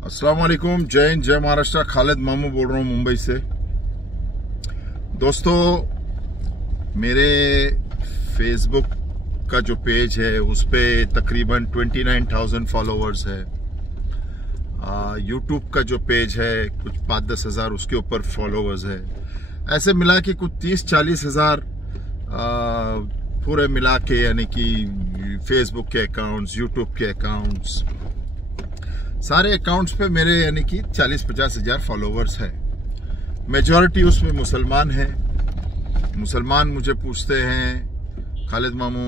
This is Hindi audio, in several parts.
अस्सलाम वालेकुम, जय हिंद, जय महाराष्ट्र। खालिद मामू बोल रहा हूँ मुंबई से। दोस्तों, मेरे फेसबुक का जो पेज है उस पे तकरीबन 29,000 फॉलोअर्स है। यूट्यूब का जो पेज है कुछ 5-10 हज़ार उसके ऊपर फॉलोअर्स है। ऐसे मिला के कुछ 30-40 हज़ार पूरे मिला के, यानी कि फेसबुक के अकाउंट्स, यूट्यूब के अकाउंट्स, सारे अकाउंट्स पे मेरे यानी कि 40-50 हज़ार फॉलोअर्स हैं। मेजॉरिटी उसमें मुसलमान हैं। मुसलमान मुझे पूछते हैं, खालिद मामू,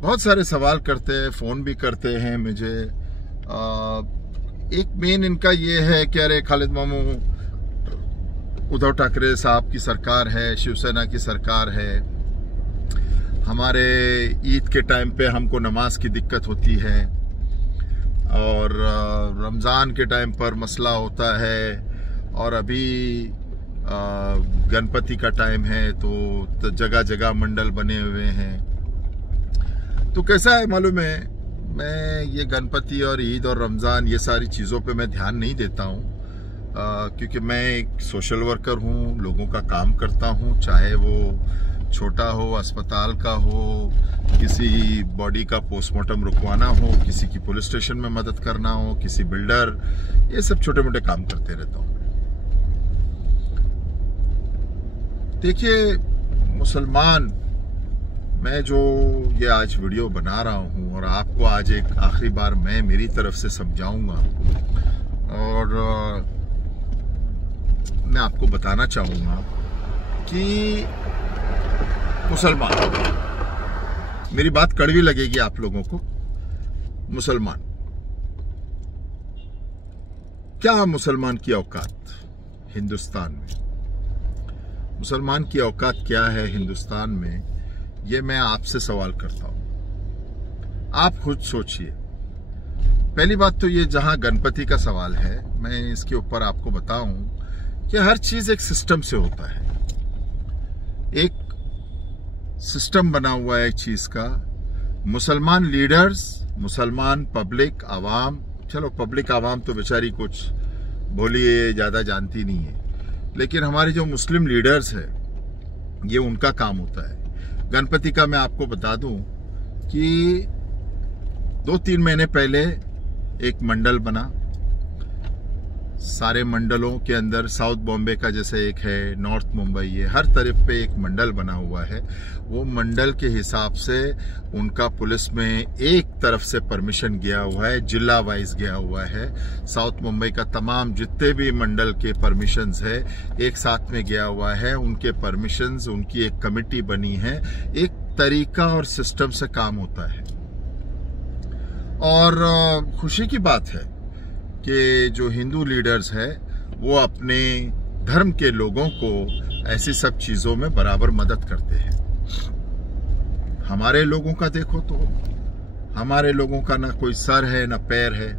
बहुत सारे सवाल करते हैं, फ़ोन भी करते हैं मुझे। एक मेन इनका ये है कि अरे खालिद मामू, उद्धव ठाकरे साहब की सरकार है, शिवसेना की सरकार है, हमारे ईद के टाइम पे हमको नमाज की दिक्कत होती है और रमज़ान के टाइम पर मसला होता है, और अभी गणपति का टाइम है तो जगह जगह मंडल बने हुए हैं। तो कैसा है मालूम है, मैं ये गणपति और ईद और रमज़ान ये सारी चीज़ों पे मैं ध्यान नहीं देता हूँ, क्योंकि मैं एक सोशल वर्कर हूँ, लोगों का काम करता हूँ, चाहे वो छोटा हो, अस्पताल का हो, किसी बॉडी का पोस्टमार्टम रुकवाना हो, किसी की पुलिस स्टेशन में मदद करना हो, किसी बिल्डर, ये सब छोटे मोटे काम करते रहता हूँ। देखिए मुसलमान, मैं जो ये आज वीडियो बना रहा हूँ और आपको आज एक आखिरी बार मैं मेरी तरफ से समझाऊंगा, और मैं आपको बताना चाहूँगा कि मुसलमान, मेरी बात कड़वी लगेगी आप लोगों को, मुसलमान क्या, मुसलमान की औकात हिंदुस्तान में, मुसलमान की औकात क्या है हिंदुस्तान में, ये मैं आपसे सवाल करता हूं। आप खुद सोचिए। पहली बात तो ये, जहां गणपति का सवाल है, मैं इसके ऊपर आपको बताऊं कि हर चीज एक सिस्टम से होता है। एक सिस्टम बना हुआ है एक चीज का। मुसलमान लीडर्स, मुसलमान पब्लिक आवाम, चलो पब्लिक आवाम तो बेचारी कुछ बोलिए ज्यादा जानती नहीं है, लेकिन हमारे जो मुस्लिम लीडर्स है, ये उनका काम होता है। गणपति का मैं आपको बता दूं कि 2-3 महीने पहले एक मंडल बना। सारे मंडलों के अंदर साउथ बॉम्बे का जैसे एक है, नॉर्थ मुंबई है, हर तरफ पे एक मंडल बना हुआ है। वो मंडल के हिसाब से उनका पुलिस में एक तरफ से परमिशन गया हुआ है, जिला वाइज गया हुआ है। साउथ मुंबई का तमाम जितने भी मंडल के परमिशंस है एक साथ में गया हुआ है। उनके परमिशंस, उनकी एक कमेटी बनी है, एक तरीका और सिस्टम से काम होता है। और खुशी की बात है कि जो हिंदू लीडर्स है वो अपने धर्म के लोगों को ऐसी सब चीजों में बराबर मदद करते हैं। हमारे लोगों का देखो तो, हमारे लोगों का ना कोई सर है, ना पैर है,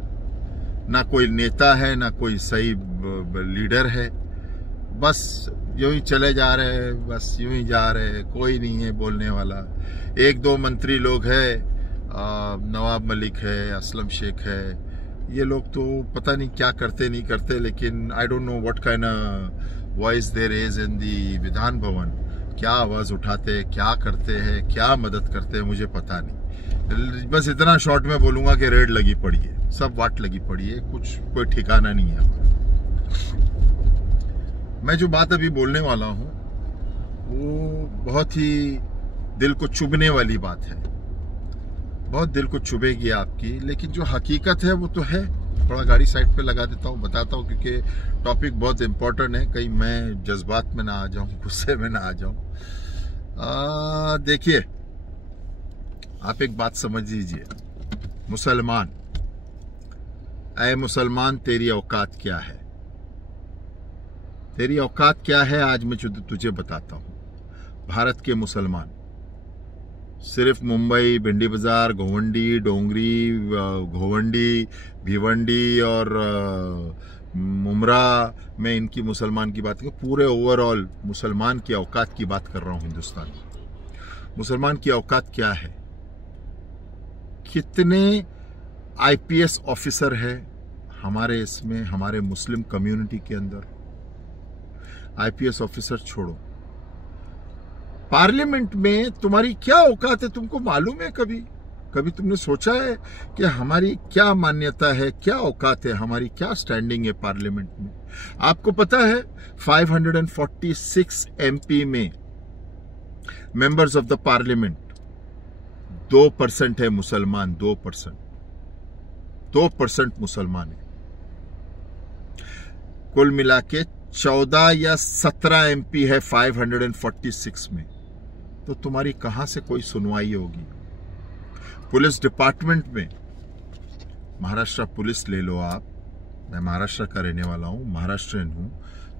ना कोई नेता है, ना कोई सही लीडर है। बस यूं ही चले जा रहे हैं, बस यूं ही जा रहे हैं, कोई नहीं है बोलने वाला। 1-2 मंत्री लोग है, नवाब मलिक है, असलम शेख है, ये लोग तो पता नहीं क्या करते नहीं करते, लेकिन I don't know what kind of voice there is in the Vidhan Bhavan. क्या आवाज उठाते हैं, क्या करते हैं, क्या मदद करते हैं, मुझे पता नहीं। बस इतना शॉर्ट में बोलूंगा कि रेड लगी पड़ी है, सब वाट लगी पड़ी है, कुछ कोई ठिकाना नहीं है हमारा। मैं जो बात अभी बोलने वाला हूं वो बहुत ही दिल को चुभने वाली बात है, बहुत दिल को चुभेगी आपकी, लेकिन जो हकीकत है वो तो है। थोड़ा गाड़ी साइड पे लगा देता हूँ, बताता हूँ, क्योंकि टॉपिक बहुत इम्पोर्टेंट है, कहीं मैं जज्बात में ना आ जाऊं, गुस्से में ना आ जाऊं। देखिए, आप एक बात समझ लीजिए, मुसलमान, ऐ मुसलमान, तेरी औकात क्या है, तेरी औकात क्या है, आज मैं तुझे बताता हूँ। भारत के मुसलमान सिर्फ मुंबई, भिंडी बाजार, घोवंडी, डोंगरी, घोवंडी, भिवंडी और मुमरा में इनकी मुसलमान की बात कर, पूरे ओवरऑल मुसलमान की औकात की बात कर रहा हूं हिंदुस्तान में। मुसलमान की औकात क्या है, कितने आईपीएस ऑफिसर है हमारे इसमें, हमारे मुस्लिम कम्युनिटी के अंदर आईपीएस ऑफिसर छोड़ो, पार्लियामेंट में तुम्हारी क्या औकात है तुमको मालूम है? कभी तुमने सोचा है कि हमारी क्या मान्यता है, क्या औकात है, हमारी क्या स्टैंडिंग है पार्लियामेंट में? आपको पता है 546 एमपी में मेंबर्स ऑफ द पार्लियामेंट 2% है मुसलमान, 2% मुसलमान है। कुल मिला के 14 या 17 एमपी है 546 में, तो तुम्हारी कहां से कोई सुनवाई होगी? पुलिस डिपार्टमेंट में, महाराष्ट्र पुलिस ले लो आप, मैं महाराष्ट्र का रहने वाला हूं, महाराष्ट्रियन हूं,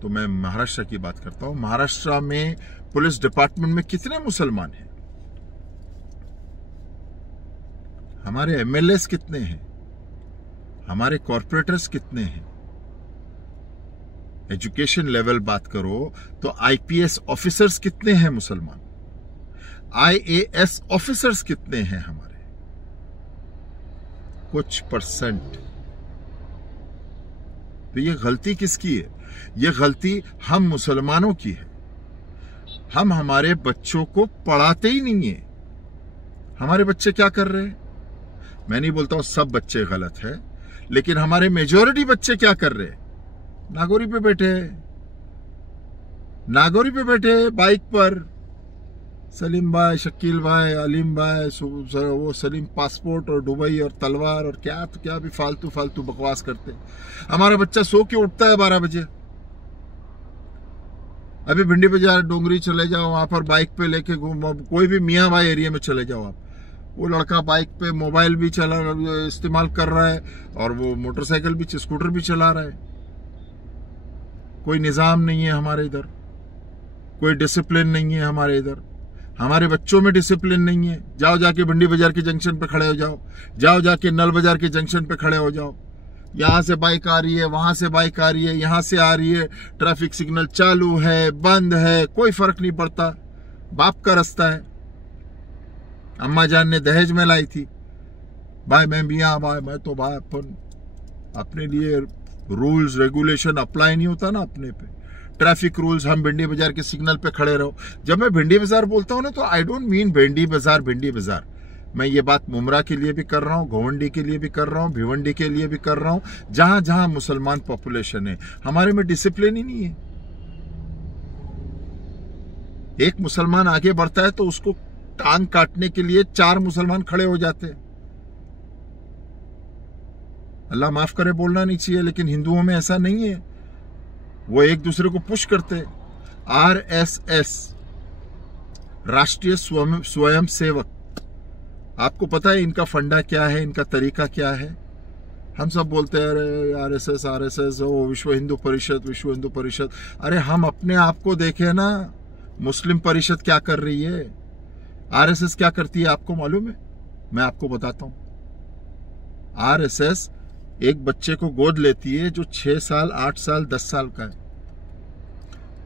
तो मैं महाराष्ट्र की बात करता हूं। महाराष्ट्र में पुलिस डिपार्टमेंट में कितने मुसलमान हैं? हमारे एमएलएस कितने हैं? हमारे कॉर्पोरेटर्स कितने हैं? एजुकेशन लेवल बात करो तो आईपीएस ऑफिसर्स कितने हैं मुसलमान? आईएएस ऑफिसर्स कितने हैं हमारे? कुछ परसेंट। तो ये गलती किसकी है? ये गलती हम मुसलमानों की है। हम हमारे बच्चों को पढ़ाते ही नहीं है। हमारे बच्चे क्या कर रहे हैं? मैं नहीं बोलता हूं सब बच्चे गलत है, लेकिन हमारे मेजॉरिटी बच्चे क्या कर रहे हैं? नागौरी पे बैठे बाइक पर, सलीम भाई, शकील भाई, अलीम भाई, वो सलीम पासपोर्ट और दुबई और तलवार और क्या भी फालतू बकवास करते। हमारा बच्चा सो के उठता है 12 बजे। अभी भिंडी बाजार डोंगरी चले जाओ, वहां पर बाइक पे लेके घूमो, कोई भी मियाँ भाई एरिया में चले जाओ आप, वो लड़का बाइक पे मोबाइल भी इस्तेमाल कर रहा है और वो मोटरसाइकिल भी, स्कूटर भी चला रहा है। कोई निजाम नहीं है हमारे इधर, कोई डिसिप्लिन नहीं है हमारे इधर, हमारे बच्चों में डिसिप्लिन नहीं है। जाओ जाके भिंडी बाजार के जंक्शन पे खड़े हो जाओ जाके नल बाजार के जंक्शन पे खड़े हो जाओ। यहां से बाइक आ रही है, वहां से बाइक आ रही है, यहां से आ रही है, ट्रैफिक सिग्नल चालू है, बंद है, कोई फर्क नहीं पड़ता। बाप का रास्ता है। अम्मा जान ने दहेज में लाई थी, भाई मैं मियाँ भाई, मैं तो भाई अपने लिए रूल्स रेगुलेशन अप्लाई नहीं होता ना अपने पे। ट्रैफिक रूल्स, हम भिंडी बाजार के सिग्नल पे खड़े रहो। जब मैं भिंडी बाजार बोलता हूं ना, तो आई डोंट मीन भिंडी बाजार। मैं ये बात मुमरा के लिए भी कर रहा हूँ, घोवंडी के लिए भी कर रहा हूँ, भिवंडी के लिए भी कर रहा हूँ, जहां जहां मुसलमान पॉपुलेशन है। हमारे में डिसिप्लिन ही नहीं है। एक मुसलमान आगे बढ़ता है तो उसको टांग काटने के लिए 4 मुसलमान खड़े हो जाते हैं। अल्लाह माफ करे, बोलना नहीं चाहिए, लेकिन हिंदुओं में ऐसा नहीं है। वो एक दूसरे को पुश करते हैं। आरएसएस, राष्ट्रीय स्वयं सेवक, आपको पता है इनका फंडा क्या है, इनका तरीका क्या है? हम सब बोलते हैं अरे आरएसएस, वो विश्व हिंदू परिषद। अरे हम अपने आप को देखें ना, मुस्लिम परिषद क्या कर रही है, आरएसएस क्या करती है, आपको मालूम है? मैं आपको बताता हूं। आरएसएस एक बच्चे को गोद लेती है जो 6 साल, 8 साल, 10 साल का है।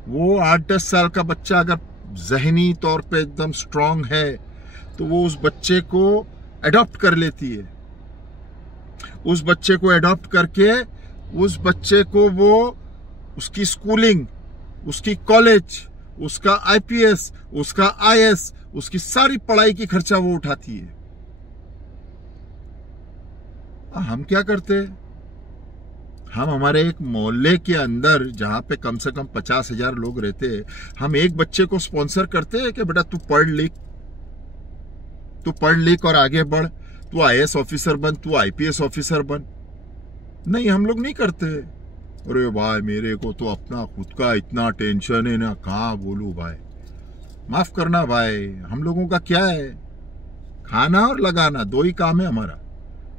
वो 8-10 साल का बच्चा अगर जहनी तौर पे एकदम स्ट्रांग है तो वो उस बच्चे को अडॉप्ट कर लेती है। उस बच्चे को अडॉप्ट करके उस बच्चे को वो उसकी स्कूलिंग, उसकी कॉलेज, उसका आईपीएस, उसका आईएएस, उसकी सारी पढ़ाई की खर्चा वो उठाती है। हम क्या करते हैं? हम हमारे एक मोहल्ले के अंदर जहां पे कम से कम 50,000 लोग रहते हैं, हम एक बच्चे को स्पॉन्सर करते हैं कि बेटा तू पढ़ लिख और आगे बढ़, तू आईएएस ऑफिसर बन, तू आईपीएस ऑफिसर बन। नहीं, हम लोग नहीं करते। अरे भाई मेरे को तो अपना खुद का इतना टेंशन है ना, कहाँ बोलूं भाई। माफ करना भाई, हम लोगों का क्या है, खाना और लगाना, 2 ही काम है हमारा।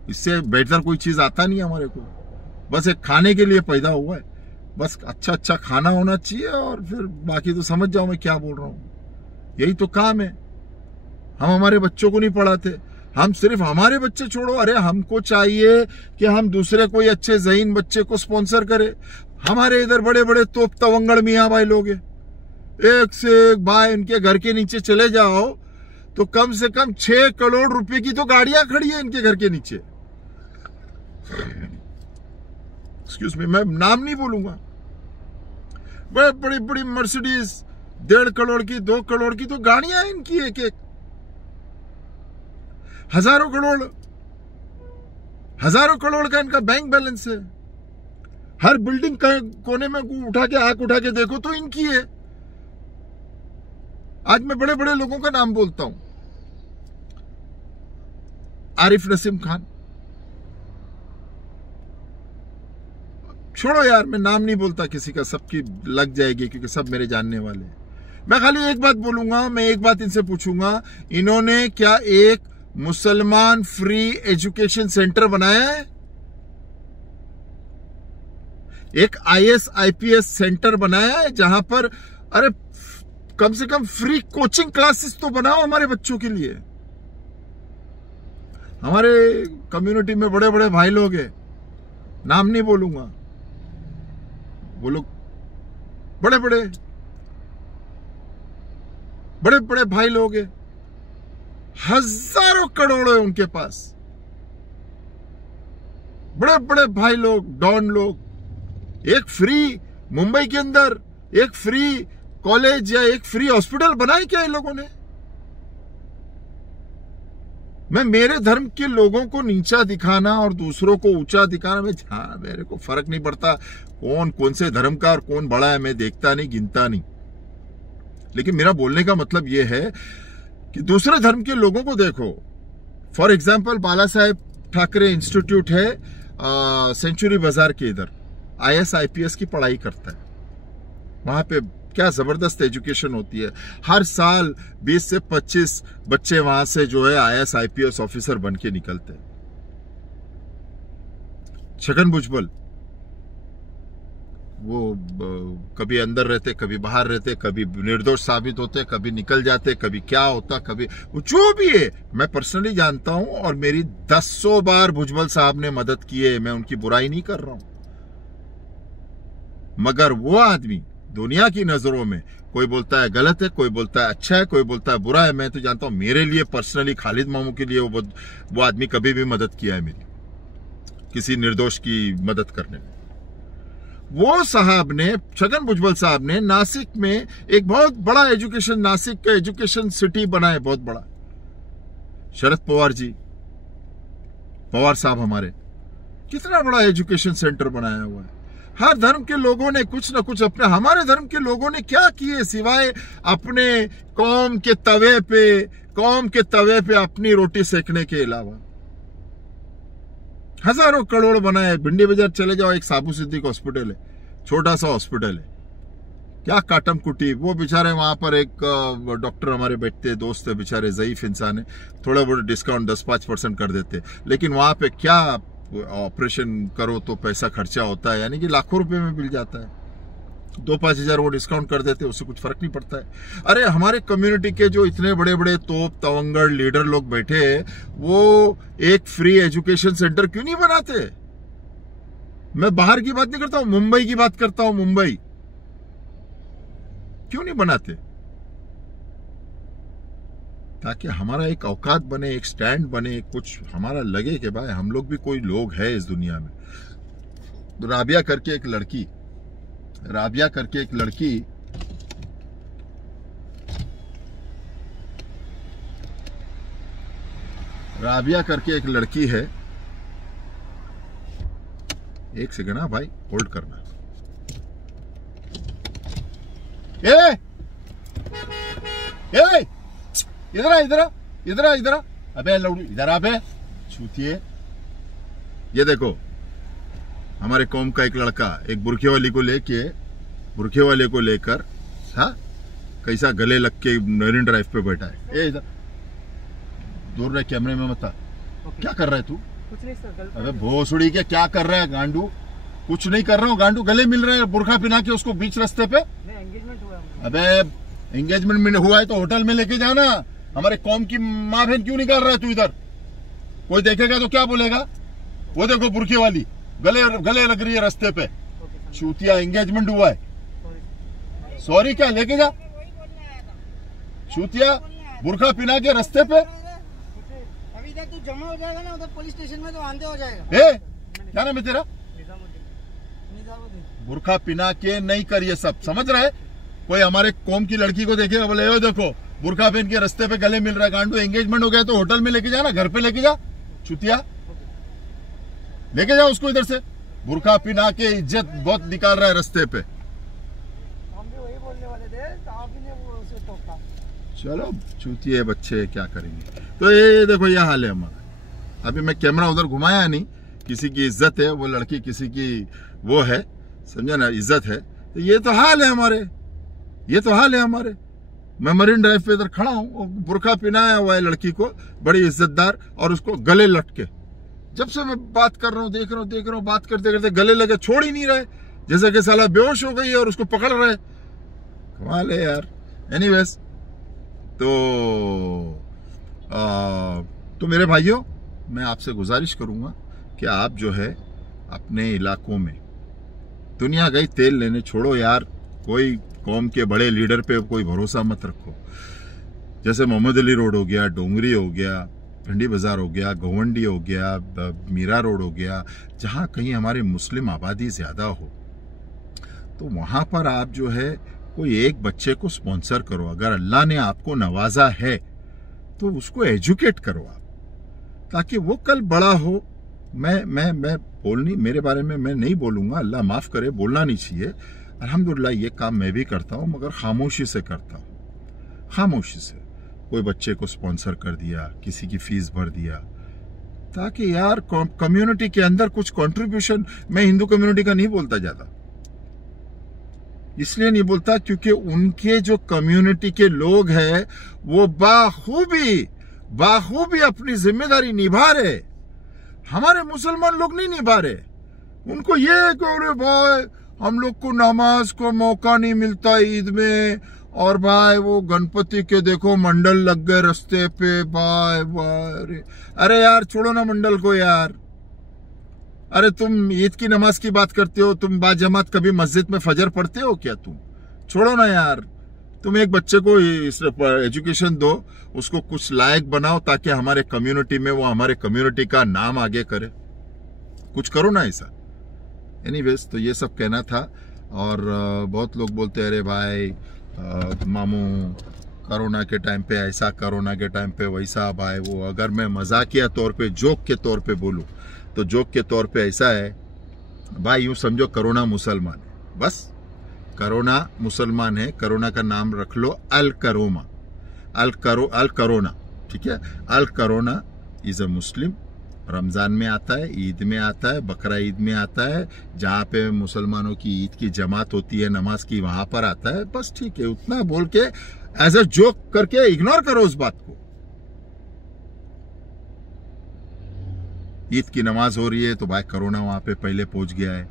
इससे बेहतर कोई चीज आता नहीं हमारे को। बस एक खाने के लिए पैदा हुआ है, बस अच्छा खाना होना चाहिए, और फिर बाकी तो समझ जाओ मैं क्या बोल रहा हूं। यही तो काम है। हम हमारे बच्चों को नहीं पढ़ाते। हम सिर्फ हमारे बच्चे छोड़ो, अरे हमको चाहिए कि हम दूसरे कोई अच्छे ज़हीन बच्चे को स्पॉन्सर करें। हमारे इधर बड़े बड़े तोप तवंगड़ मियाँ भाई लोग हैं, एक से एक भाई। इनके घर के नीचे चले जाओ तो कम से कम 6 करोड़ रुपए की तो गाड़ियां खड़ी है इनके घर के नीचे। एक्सक्यूज मी, मैं नाम नहीं बोलूंगा, बड़े बड़ी बड़ी मर्सिडीज 1.5 करोड़ की 2 करोड़ की तो गाड़ियां हैं इनकी, एक एक हजारों करोड़ का इनका बैंक बैलेंस है। हर बिल्डिंग का कोने में आंख उठा के देखो तो इनकी है। आज मैं बड़े बड़े लोगों का नाम बोलता हूं, आरिफ नसीम खान, छोड़ो यार, मैं नाम नहीं बोलता किसी का, सबकी लग जाएगी क्योंकि सब मेरे जानने वाले हैं। मैं खाली एक बात बोलूंगा, मैं एक बात इनसे पूछूंगा, इन्होंने क्या एक मुसलमान फ्री एजुकेशन सेंटर बनाया है? एक IAS IPS सेंटर बनाया है जहां पर, अरे कम से कम फ्री कोचिंग क्लासेस तो बनाओ हमारे बच्चों के लिए। हमारे कम्युनिटी में बड़े बड़े भाई लोग हैं, नाम नहीं बोलूंगा, वो लोग बड़े बड़े भाई लोग हैं, हजारों करोड़ है उनके पास, बड़े बड़े भाई लोग, डॉन लोग। एक फ्री मुंबई के अंदर एक फ्री कॉलेज या एक फ्री हॉस्पिटल बनाए क्या इन लोगों ने? मैं मेरे धर्म के लोगों को नीचा दिखाना और दूसरों को ऊंचा दिखाना, मेरे को फर्क नहीं पड़ता कौन से धर्म का और कौन बड़ा है, मैं देखता नहीं, गिनता नहीं। लेकिन मेरा बोलने का मतलब यह है कि दूसरे धर्म के लोगों को देखो। For example Bala Saheb Thackeray institute है सेंचुरी बाजार के इधर, IAS IPS की पढ़ाई करता है। वहां पे क्या जबरदस्त एजुकेशन होती है। हर साल 20 से 25 बच्चे वहां से जो है IAS IPS ऑफिसर बन के निकलते हैं। छगन भुजबल वो कभी अंदर रहते, कभी बाहर रहते, कभी निर्दोष साबित होते, कभी निकल जाते, कभी क्या होता, कभी जो भी है। मैं पर्सनली जानता हूं और मेरी 10 बार भुजबल साहब ने मदद की है, मैं उनकी बुराई नहीं कर रहा हूं। मगर वो आदमी दुनिया की नजरों में कोई बोलता है गलत है, कोई बोलता है अच्छा है, कोई बोलता है बुरा है। मैं तो जानता हूं मेरे लिए पर्सनली, खालिद मामू के लिए वो आदमी कभी भी मदद किया है मेरी, किसी निर्दोष की मदद करने में। वो साहब ने, छगन भुजबल साहब ने नासिक में एक बहुत बड़ा एजुकेशन, नासिक का एजुकेशन सिटी बनाए, बहुत बड़ा। शरद पवार जी, पवार साहब हमारे, कितना बड़ा एजुकेशन सेंटर बनाया हुआ है। हर धर्म के लोगों ने कुछ ना कुछ अपने, हमारे धर्म के लोगों ने क्या किए सिवाय अपने कौम के तवे पे अपनी रोटी सेकने के अलावा? हजारों करोड़ बनाए। भिंडी बाजार चले जाओ, एक साबू सिद्दीक हॉस्पिटल है, छोटा सा हॉस्पिटल है, क्या काटम कुटी। वो बेचारे वहां पर एक डॉक्टर हमारे बैठते, दोस्त है बेचारे, ज़ईफ इंसान है, थोड़ा बहुत डिस्काउंट 10-5% कर देते। लेकिन वहां पे क्या ऑपरेशन करो तो पैसा खर्चा होता है, यानी कि लाखों रुपए में मिल जाता है। 2-5 हजार वो डिस्काउंट कर देते, उससे कुछ फर्क नहीं पड़ता है। अरे हमारे कम्युनिटी के जो इतने बड़े बड़े तोप तवंगड़ लीडर लोग बैठे, वो एक फ्री एजुकेशन सेंटर क्यों नहीं बनाते? मैं बाहर की बात नहीं करता हूं, मुंबई की बात करता हूं। मुंबई क्यों नहीं बनाते? ताकि हमारा एक औकात बने, एक स्टैंड बने, कुछ हमारा लगे कि भाई हम लोग भी कोई लोग है इस दुनिया में। राबिया करके एक लड़की है। एक सेकंड, हाँ भाई, होल्ड करना। इधर अबे लौड़ी, इधर आ बे छूतिए। ये देखो हमारे कौम का एक लड़का एक बुरखे वाले को लेकर कैसा गले लग के मरीन ड्राइव पे बैठा है। ए इधर दूर रहे, कैमरे में मत। क्या कर रहा है तू? कुछ नहीं सर। अबे भोसड़ी के क्या कर रहा है गांडू? कुछ नहीं कर रहा हूँ गांडू, गले मिल रहे हैं बुरखा पिना के उसको बीच रास्ते पे। एंगेजमेंट हुआ है। अबे एंगेजमेंट में हुआ है तो होटल में लेके जाना। हमारे कौम की माँ बहन क्यों निकाल रहा है तू इधर? कोई देखेगा तो क्या बोलेगा? वो देखो बुरखे वाली गले लग रही है रास्ते पे। चूतिया, एंगेजमेंट हुआ है। सॉरी क्या लेके जा? चूतिया, बुरखा पिना के रास्ते पे। अभी इधर तू जमा हो जाएगा ना, उधर पुलिस स्टेशन में तो आंधे हो जाएगा। क्या नाम है तेरा? बुर्खा पिना के नहीं कर ये सब, समझ रहे? कोई हमारे कौम की लड़की को देखेगा बोले ओ देखो बुर्खा पहन के रास्ते पे गले मिल रहा है, गांडू एंगेजमेंट हो गया तो होटल में लेके जा ना, घर पे लेके जा, चुतिया लेके जा उसको इधर से। बुर्खा पिना के इज्जत बहुत निकाल रहा है रास्ते पे। हम भी वही बोलने वाले थे तो आप ही ने वो उसे टोका। चलो चूतिए बच्चे क्या करेंगे। तो ये देखो ये हाल है हमारा। अभी मैं कैमरा उधर घुमाया नहीं, किसी की इज्जत है, वो लड़की किसी की वो है, समझा ना, इज्जत है। तो ये तो हाल है हमारे, ये तो हाल है हमारे। मैं मरीन ड्राइव पे इधर खड़ा हूँ, बुर्खा पहनाया हुआ है लड़की को, बड़ी इज्जतदार, और उसको गले लटके। जब से मैं बात कर रहा हूँ, देख रहा हूँ, बात करते करते गले लगे, छोड़ ही नहीं रहे, जैसे कि साला बेहोश हो गई है और उसको पकड़ रहे। कमाल है यार। एनीवेज, तो मेरे भाइयों, मैं आपसे गुजारिश करूंगा कि आप जो है अपने इलाकों में, दुनिया गई तेल लेने, छोड़ो यार, कोई कौम के बड़े लीडर पे कोई भरोसा मत रखो। जैसे मोहम्मद अली रोड हो गया, डोंगरी हो गया, भिंडी बाजार हो गया, गवंडी हो गया, मीरा रोड हो गया, जहां कहीं हमारे मुस्लिम आबादी ज्यादा हो, तो वहां पर आप जो है कोई एक बच्चे को स्पॉन्सर करो। अगर अल्लाह ने आपको नवाजा है तो उसको एजुकेट करो आप, ताकि वो कल बड़ा हो। मैं बोलनी, मेरे बारे में मैं नहीं बोलूंगा, अल्लाह माफ करे, बोलना नहीं चाहिए। अल्हम्दुलिल्लाह ये काम मैं भी करता हूं, मगर खामोशी से करता हूं, खामोशी से। कोई बच्चे को स्पॉन्सर कर दिया, किसी की फीस भर दिया, ताकि यार कम्युनिटी के अंदर कुछ कंट्रीब्यूशन। मैं हिंदू कम्युनिटी का नहीं बोलता ज्यादा, इसलिए नहीं बोलता क्योंकि उनके जो कम्युनिटी के लोग हैं वो बाखूबी अपनी जिम्मेदारी निभा रहे। हमारे मुसलमान लोग नहीं निभा रहे। उनको ये है कि अरे भाई हम लोग को नमाज को मौका नहीं मिलता ईद में, और भाई वो गणपति के देखो मंडल लग गए रास्ते पे, भाई अरे यार छोड़ो ना मंडल को यार। अरे तुम ईद की नमाज की बात करते हो, तुम बाजमात कभी मस्जिद में फजर पढ़ते हो क्या? तुम छोड़ो ना यार। तुम एक बच्चे को एजुकेशन दो, उसको कुछ लायक बनाओ, ताकि हमारे कम्युनिटी में वो हमारे कम्युनिटी का नाम आगे करे। कुछ करो ना ऐसा। एनीवेज, तो ये सब कहना था। और बहुत लोग बोलते हैं अरे भाई मामू कोरोना के टाइम पे ऐसा, कोरोना के टाइम पे वैसा। भाई वो अगर मैं मजाकिया तौर पे, जोक के तौर पे बोलूं तो जोक के तौर पे ऐसा है भाई, यूं समझो कोरोना मुसलमान है, बस कोरोना मुसलमान है। कोरोना का नाम रख लो अल करोना, ठीक है? अल करोना इज अ मुस्लिम। रमजान में आता है, ईद में आता है, बकरा ईद में आता है, जहाँ पे मुसलमानों की ईद की जमात होती है नमाज की, वहां पर आता है। बस ठीक है, उतना बोल के एज अ जोक करके इग्नोर करो उस बात को। ईद की नमाज हो रही है तो भाई कोरोना वहां पे पहले पहुंच गया है।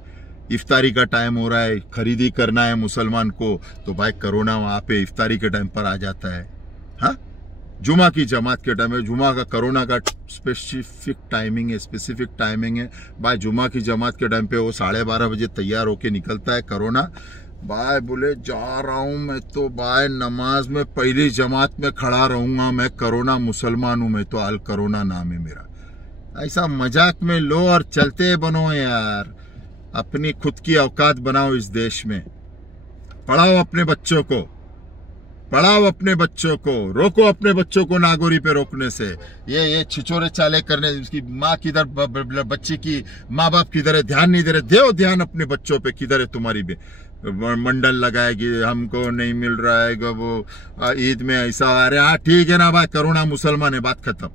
इफ्तारी का टाइम हो रहा है, खरीदी करना है मुसलमान को, तो भाई कोरोना वहां पे इफ्तारी के टाइम पर आ जाता है। हाँ, जुमा की जमात के टाइम में, जुमा का कोरोना का स्पेसिफिक टाइमिंग है भाई। जुमा की जमात के टाइम पे वो 12:30 बजे तैयार होके निकलता है कोरोना। भाई बोले जा रहा हूं मैं तो भाई नमाज में पहली जमात में खड़ा रहूंगा, मैं कोरोना मुसलमान हूं, मैं तो अल कोरोना नाम है मेरा। ऐसा मजाक में लो और चलते बनो यार। अपनी खुद की औकात बनाओ इस देश में। पढ़ाओ अपने बच्चों को, पढ़ाओ अपने बच्चों को, रोको अपने बच्चों को नागोरी पे रोकने से। ये छिछोरे चाले करने, उसकी माँ किधर, बच्ची की माँ बाप किधर है, ध्यान नहीं दे रहे। दो ध्यान अपने बच्चों पे, किधर है तुम्हारी भी मंडल लगाएगी, हमको नहीं मिल रहा है वो ईद में ऐसा। अरे हाँ ठीक है ना भाई, कोरोना मुसलमान है, बात खत्म।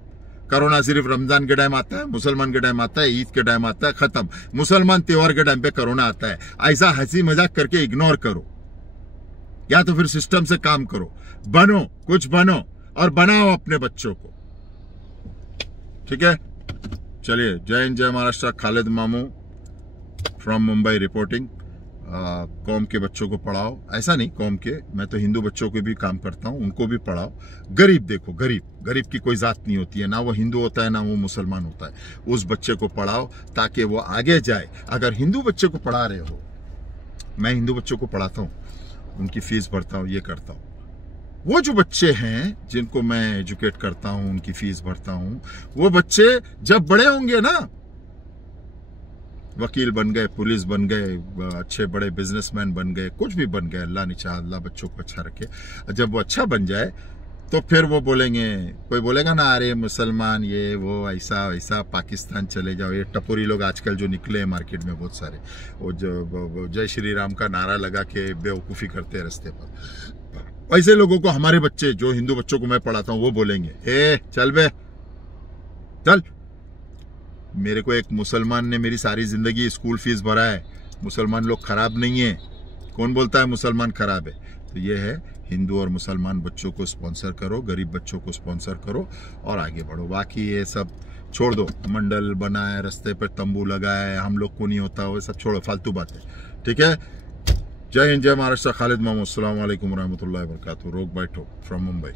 कोरोना सिर्फ रमजान के टाइम आता है, मुसलमान के टाइम आता है, ईद के टाइम आता है, खत्म। मुसलमान त्योहार के टाइम पे कोरोना आता है। ऐसा हंसी मजाक करके इग्नोर करो, या तो फिर सिस्टम से काम करो, बनो, कुछ बनो और बनाओ अपने बच्चों को, ठीक है? चलिए, जय हिंद, जय महाराष्ट्र। खालिद मामू फ्रॉम मुंबई रिपोर्टिंग। कौम के बच्चों को पढ़ाओ, ऐसा नहीं कौम के, मैं तो हिंदू बच्चों के भी काम करता हूं, उनको भी पढ़ाओ। गरीब देखो, गरीब की कोई जात नहीं होती है, ना वो हिंदू होता है ना वो मुसलमान होता है। उस बच्चे को पढ़ाओ ताकि वो आगे जाए। अगर हिंदू बच्चे को पढ़ा रहे हो, मैं हिंदू बच्चों को पढ़ाता हूँ, उनकी फीस भरता हूँ, ये करता हूँ। वो जो बच्चे हैं जिनको मैं एजुकेट करता हूँ, उनकी फीस भरता हूँ, वो बच्चे जब बड़े होंगे ना, वकील बन गए, पुलिस बन गए, अच्छे बड़े बिजनेसमैन बन गए, कुछ भी बन गए, अल्लाह ने चाहा, अल्लाह बच्चों को अच्छा रखे। जब वो अच्छा बन जाए तो फिर वो बोलेंगे, कोई बोलेगा ना अरे मुसलमान ये वो ऐसा वैसा, पाकिस्तान चले जाओ। ये टपोरी लोग आजकल जो निकले हैं मार्केट में बहुत सारे, वो जो जय श्री राम का नारा लगा के बेवकूफ़ी करते हैं रास्ते पर, ऐसे लोगों को हमारे बच्चे, जो हिंदू बच्चों को मैं पढ़ाता हूँ, वो बोलेंगे ए चल बे चल। मेरे को एक मुसलमान ने मेरी सारी जिंदगी स्कूल फीस भरा है, मुसलमान लोग खराब नहीं है। कौन बोलता है मुसलमान खराब है? तो ये है, हिंदू और मुसलमान बच्चों को स्पॉन्सर करो, गरीब बच्चों को स्पॉन्सर करो और आगे बढ़ो। बाकी ये सब छोड़ दो, मंडल बनाए, रास्ते पर तंबू लगाए, हम लोग को नहीं होता, वो सब छोड़ो, फालतू बात है। ठीक है, जय हिंद, जय महाराष्ट्र। खालिद मोहम्मद, अस्सलाम वालेकुम रहमतुल्लाहि व बरकातहू। Rock bye talk from Mumbai.